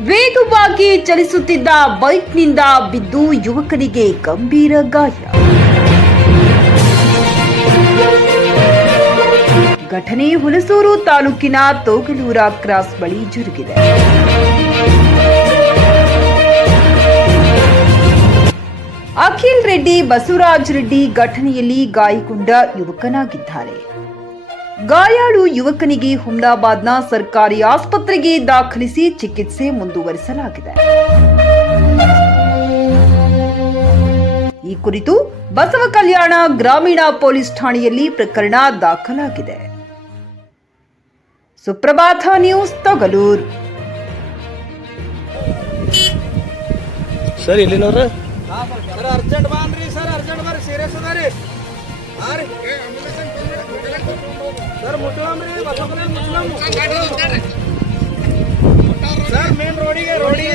ವೇಗವಾಗಿ ಚಲಿಸುತ್ತಿದ್ದ ಬೈಕ್ನಿಂದ ಬಿದ್ದು ಯುವಕನಿಗೆ ಗಂಭೀರ ಗಾಯ. ಘಟನೆ ಹುಲಸೂರು ತಾಲೂಕಿನ ತೋಗಲೂರ ಕ್ರಾಸ್ ಬಳಿ ಜರುಗಿದೆ. ಅಖಿಲ್ ರೆಡ್ಡಿ ಬಸವರಾಜ್ ರೆಡ್ಡಿ ಘಟನೆಯಲ್ಲಿ ಗಾಯಗೊಂಡ ಯುವಕನಾಗಿದ್ದಾರೆ. ಗಾಯಾಳು ಯುವಕನಿಗೆ ಹುಮ್ನಾಬಾದ್ನ ಸರ್ಕಾರಿ ಆಸ್ಪತ್ರೆಗೆ ದಾಖಲಿಸಿ ಚಿಕಿತ್ಸೆ ಮುಂದುವರಿಸಲಾಗಿದೆ. ಈ ಕುರಿತು ಬಸವ ಕಲ್ಯಾಣ ಗ್ರಾಮೀಣ ಪೊಲೀಸ್ ಠಾಣೆಯಲ್ಲಿ ಪ್ರಕರಣ ದಾಖಲಾಗಿದೆ. ಸುಪ್ರಭಾತ ನ್ಯೂಸ್ ತೊಗಲೂರು. ಸರ್ ಇಲ್ಲಿನವ್ರ ಸರ್ ಅರ್ಜೆಂಟ್ ಬಾನ್ರಿ ಸರ್ ಅರ್ಜೆಂಟ್ ಬರ್ರಿ ಸೀರಿಯಸ್ ಅದ ರೀ ಸರ್ ಮೇನ್ ರೋಡಿಗೆ ರೋಡಿಗೆ